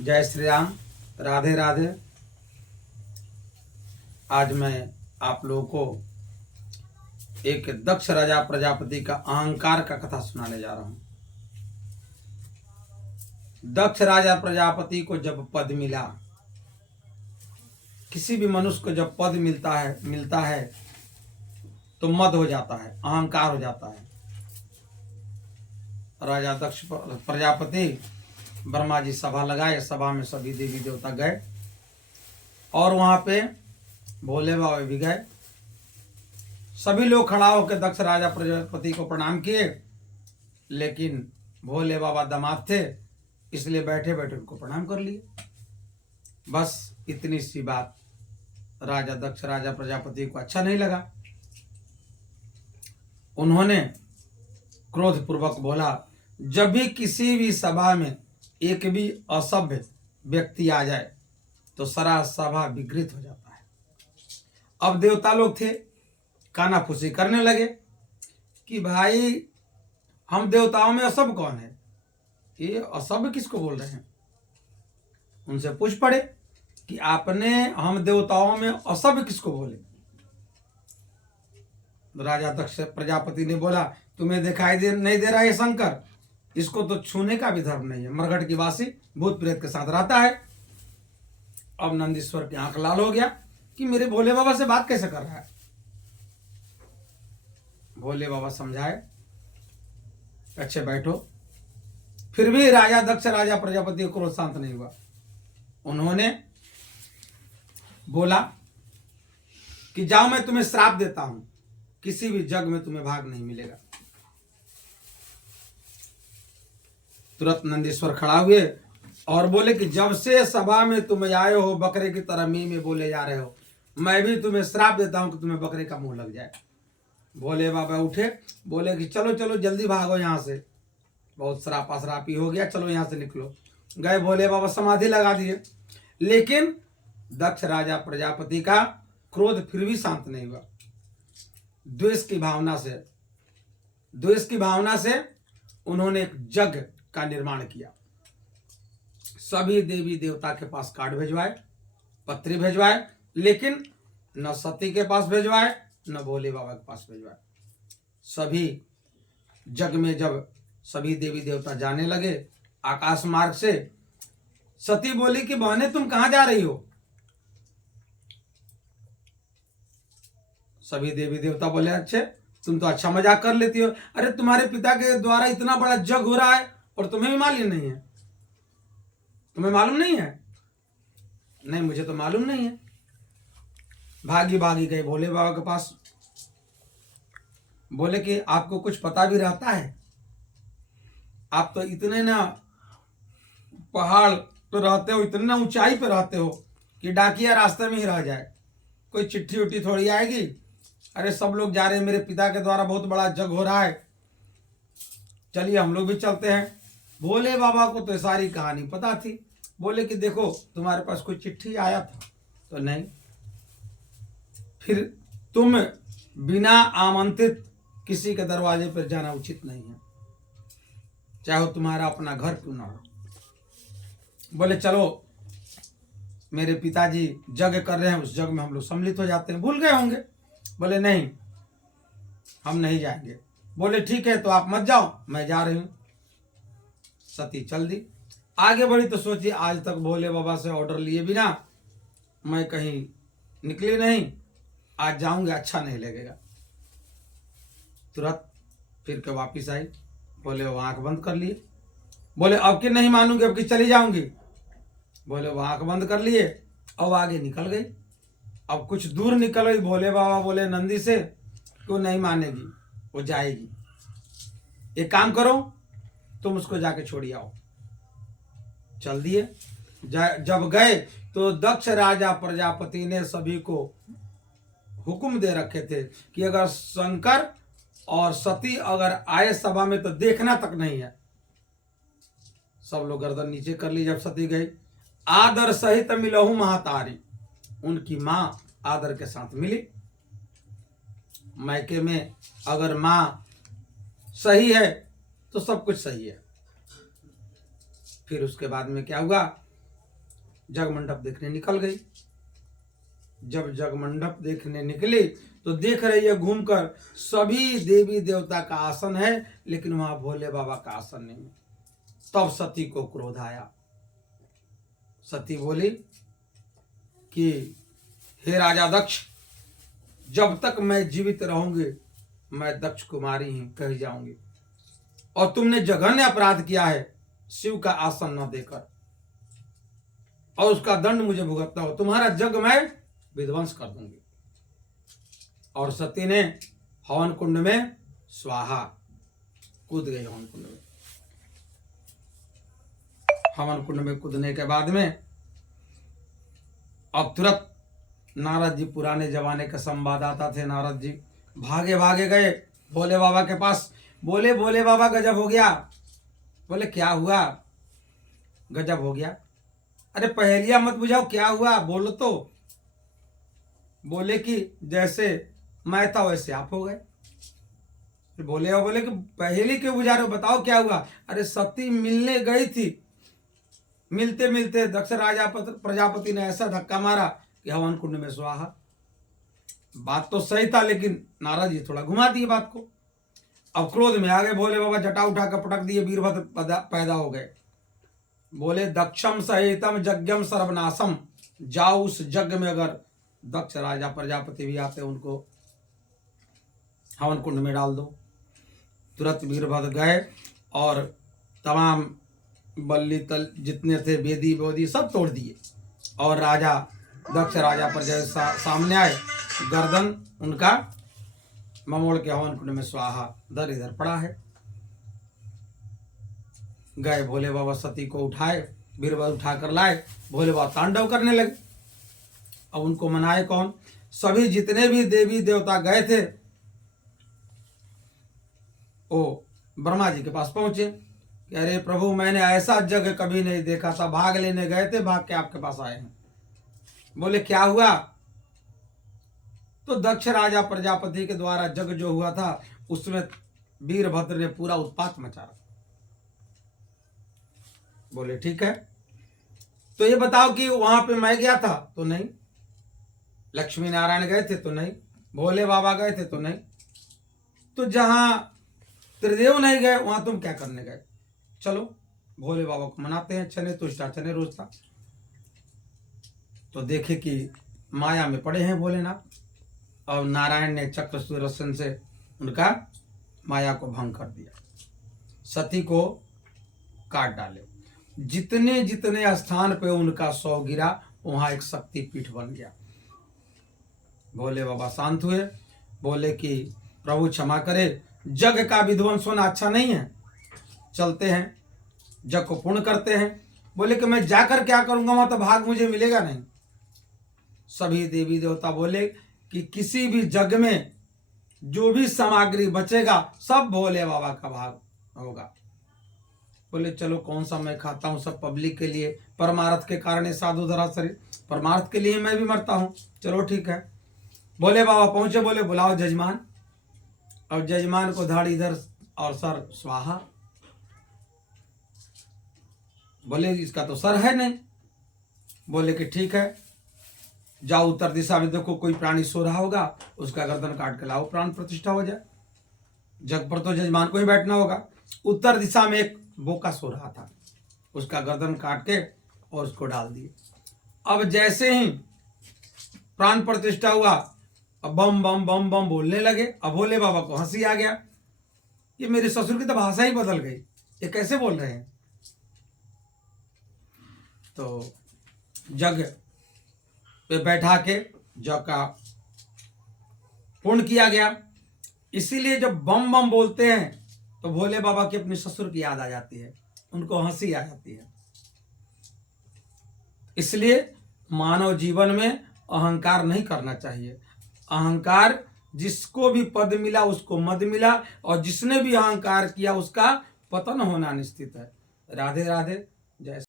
जय श्री राम। राधे राधे। आज मैं आप लोगों को एक दक्ष राजा प्रजापति का अहंकार का कथा सुनाने जा रहा हूं। दक्ष राजा प्रजापति को जब पद मिला, किसी भी मनुष्य को जब पद मिलता है तो मद हो जाता है, अहंकार हो जाता है। राजा दक्ष प्रजापति ब्रह्मा जी सभा लगाए, सभा में सभी देवी देवता गए और वहां पे भोले बाबा भी गए। सभी लोग खड़ा होकर दक्ष राजा प्रजापति को प्रणाम किए, लेकिन भोले बाबा दामाद थे इसलिए बैठे बैठे उनको प्रणाम कर लिए। बस इतनी सी बात राजा दक्ष राजा प्रजापति को अच्छा नहीं लगा। उन्होंने क्रोध पूर्वक बोला, जब भी किसी भी सभा में एक भी असभ्य व्यक्ति आ जाए तो सारा सभा विकृत हो जाता है। अब देवता लोग थे, कानाफूसी करने लगे कि भाई हम देवताओं में असभ्य कौन है, ये असभ्य किसको बोल रहे हैं। उनसे पूछ पड़े कि आपने हम देवताओं में असभ्य किसको बोले। राजा दक्ष प्रजापति ने बोला, तुम्हें दिखाई नहीं दे रहा है शंकर, इसको तो छूने का भी धर्म नहीं है, मरघट की वासी भूत प्रेत के साथ रहता है। अब नंदीश्वर की आंख लाल हो गया कि मेरे भोले बाबा से बात कैसे कर रहा है। भोले बाबा समझाए, अच्छे बैठो। फिर भी राजा दक्ष राजा प्रजापति को क्रोध शांत नहीं हुआ। उन्होंने बोला कि जाओ, मैं तुम्हें श्राप देता हूं, किसी भी जग में तुम्हें भाग नहीं मिलेगा। तुरंत नंदीश्वर खड़ा हुए और बोले कि जब से सभा में तुम आए हो बकरे की तरह मी में बोले जा रहे हो, मैं भी तुम्हें श्राप देता हूं कि तुम्हें बकरे का मुंह लग जाए। भोले बाबा उठे, बोले कि चलो चलो जल्दी भागो यहां से, बहुत श्रापा श्रापी हो गया, चलो यहां से निकलो। गए, भोले बाबा समाधि लगा दिए। लेकिन दक्ष राजा प्रजापति का क्रोध फिर भी शांत नहीं हुआ। द्वेष की भावना से उन्होंने एक जग का निर्माण किया। सभी देवी देवता के पास कार्ड भेजवाए, पत्री भेजवाए, लेकिन न सती के पास भेजवाए न भोले बाबा के पास भेजवाए। सभी जग में जब सभी देवी देवता जाने लगे आकाश मार्ग से, सती बोली कि बहने तुम कहां जा रही हो। सभी देवी देवता बोले, अच्छे तुम तो अच्छा मजाक कर लेती हो, अरे तुम्हारे पिता के द्वारा इतना बड़ा जग हो रहा है और तुम्हें भी मालूम नहीं है। तुम्हें मालूम नहीं है? नहीं, मुझे तो मालूम नहीं है। भागी भागी गए भोले बाबा के पास। बोले कि आपको कुछ पता भी रहता है? आप तो इतने ना पहाड़ पे रहते हो, इतने ना ऊंचाई पे रहते हो कि डाकिया रास्ते में ही रह जाए, कोई चिट्ठी उट्ठी थोड़ी आएगी। अरे सब लोग जा रहे हैं, मेरे पिता के द्वारा बहुत बड़ा जग हो रहा है, चलिए हम लोग भी चलते हैं। भोले बाबा को तो सारी कहानी पता थी। बोले कि देखो तुम्हारे पास कोई चिट्ठी आया था तो नहीं, फिर तुम बिना आमंत्रित किसी के दरवाजे पर जाना उचित नहीं है, चाहे वो तुम्हारा अपना घर क्यों ना हो। बोले चलो, मेरे पिताजी जग कर रहे हैं, उस जग में हम लोग सम्मिलित हो जाते हैं, भूल गए होंगे। बोले नहीं, हम नहीं जाएंगे। बोले ठीक है, तो आप मत जाओ, मैं जा रही हूं। सती चल दी, आगे बढ़ी तो सोची आज तक भोले बाबा से ऑर्डर लिए बिना मैं कहीं निकली नहीं, आज जाऊंगा अच्छा नहीं लगेगा। तुरंत फिर के वापिस आई। बोले वो आंख बंद कर लिए। बोले अब की नहीं मानूंगी, अब की चली जाऊंगी। बोले वो आंख बंद कर लिए, अब आगे निकल गई। अब कुछ दूर निकल गई, भोले बाबा बोले नंदी से क्यों नहीं मानेगी, वो जाएगी, एक काम करो तुम उसको जाके छोड़ी आओ। चल दिए। जब गए तो दक्ष राजा प्रजापति ने सभी को हुक्म दे रखे थे कि अगर शंकर और सती अगर आए सभा में तो देखना तक नहीं है। सब लोग गर्दन नीचे कर ली। जब सती गई, आदर सहित मिलहु महातारी, उनकी मां आदर के साथ मिली। मायके में अगर मां सही है तो सब कुछ सही है। फिर उसके बाद में क्या हुआ जगमंडप देखने निकल गई। जब जगमंडप देखने निकले तो देख रही है घूमकर सभी देवी देवता का आसन है, लेकिन वहां भोले बाबा का आसन नहीं है। तब सती को क्रोध आया। सती बोली कि हे राजा दक्ष, जब तक मैं जीवित रहूंगी मैं दक्ष कुमारी ही कही जाऊंगी, और तुमने जघन्य अपराध किया है शिव का आसन न देकर, और उसका दंड मुझे भुगतना हो। तुम्हारा जग मैं विध्वंस कर दूंगी। और सती ने हवन कुंड में स्वाहा कूद गई। हवन कुंड में, हवन कुंड में कूदने के बाद में अब तुरंत नारद जी, पुराने जमाने के संवाददाता थे नारद जी, भागे भागे गए भोले बाबा के पास। बोले भोले बाबा गजब हो गया। बोले क्या हुआ? गजब हो गया। अरे पहेलियां मत बुझाओ, क्या हुआ बोलो तो। बोले कि जैसे मैं था वैसे आप हो गए। बोले कि पहेली क्यों बुझा रहे हो, बताओ क्या हुआ? अरे सती मिलने गई थी, मिलते मिलते दक्ष राजा प्रजापति ने ऐसा धक्का मारा कि हवन कुंड में स्वाहा। बात तो सही था, लेकिन नारद जी थोड़ा घुमा दिए बात को। अब क्रोध में आ गए भोले बाबा, जटा उठा कर पटक दिए। वीरभद्र पैदा हो गए। बोले दक्षम सहितम यज्ञम सर्वनाशम, जाओ उस यज्ञ में अगर दक्ष राजा प्रजापति भी आते उनको हवन कुंड में डाल दो। तुरंत वीरभद्र गए और तमाम बल्ली तल जितने थे वेदी बोदी सब तोड़ दिए, और राजा दक्ष राजा पर जैसे सामने आए, गर्दन उनका ममोड़ के हवन कुंड में स्वाहा, दर इधर पड़ा है। गए भोले बाबा, सती को उठाए, वीरभद्र उठाकर लाए। भोले बाबा तांडव करने लगे। अब उनको मनाए कौन? सभी जितने भी देवी देवता गए थे वो ब्रह्मा जी के पास पहुंचे कि अरे प्रभु, मैंने ऐसा जग कभी नहीं देखा था। भाग लेने गए थे, भाग के आपके पास आए हैं। बोले क्या हुआ? तो दक्ष राजा प्रजापति के द्वारा जग जो हुआ था उसमें वीरभद्र ने पूरा उत्पात मचा रखा। बोले ठीक है, तो ये बताओ कि वहां पे मैं गया था तो नहीं, लक्ष्मी नारायण गए थे तो नहीं, भोले बाबा गए थे तो नहीं, तो जहां त्रिदेव नहीं गए वहां तुम क्या करने गए? चलो भोले बाबा को मनाते हैं। चने तुष्टा चने रोजता। तो देखे कि माया में पड़े हैं भोलेनाथ, और नारायण ने चक्र सुदर्शन से उनका माया को भंग कर दिया, सती को काट डाले। जितने जितने स्थान पे उनका शव गिरा वहां एक शक्ति पीठ बन गया। भोले बाबा शांत हुए, बोले कि प्रभु क्षमा करे, जग का विध्वंस होना अच्छा नहीं है, चलते हैं जग को पूर्ण करते हैं। बोले कि मैं जाकर क्या करूंगा, वहां तो भाग मुझे मिलेगा नहीं। सभी देवी देवता बोले कि किसी भी जग में जो भी सामग्री बचेगा सब भोले बाबा का भाग होगा। बोले चलो कौन सा मैं खाता हूँ, सब पब्लिक के लिए, परमार्थ के कारण साधु धरा शरीर, परमार्थ के लिए मैं भी मरता हूँ। चलो ठीक है। भोले बाबा पहुंचे, बोले बुलाओ जजमान, और जजमान को धड़ इधर और सर स्वाहा। बोले इसका तो सर है नहीं। बोले कि ठीक है, जाओ उत्तर दिशा में देखो कोई प्राणी सो रहा होगा, उसका गर्दन काट के लाओ, प्राण प्रतिष्ठा हो जाए। जग पर तो जजमान को ही बैठना होगा। उत्तर दिशा में एक बोका सो रहा था, उसका गर्दन काट के और उसको डाल दिए। अब जैसे ही प्राण प्रतिष्ठा हुआ, अब बम बम बम बम बोलने लगे। अब भोले बाबा को हंसी आ गया, ये मेरे ससुर की तो भाषा ही बदल गई, ये कैसे बोल रहे हैं। तो जग पे बैठा के जग का पूर्ण किया गया। इसीलिए जब बम बम बोलते हैं तो भोले बाबा की अपने ससुर की याद आ जाती है, उनको हंसी आ जाती है। इसलिए मानव जीवन में अहंकार नहीं करना चाहिए। अहंकार, जिसको भी पद मिला उसको मद मिला, और जिसने भी अहंकार किया उसका पतन होना निश्चित है। राधे राधे। जय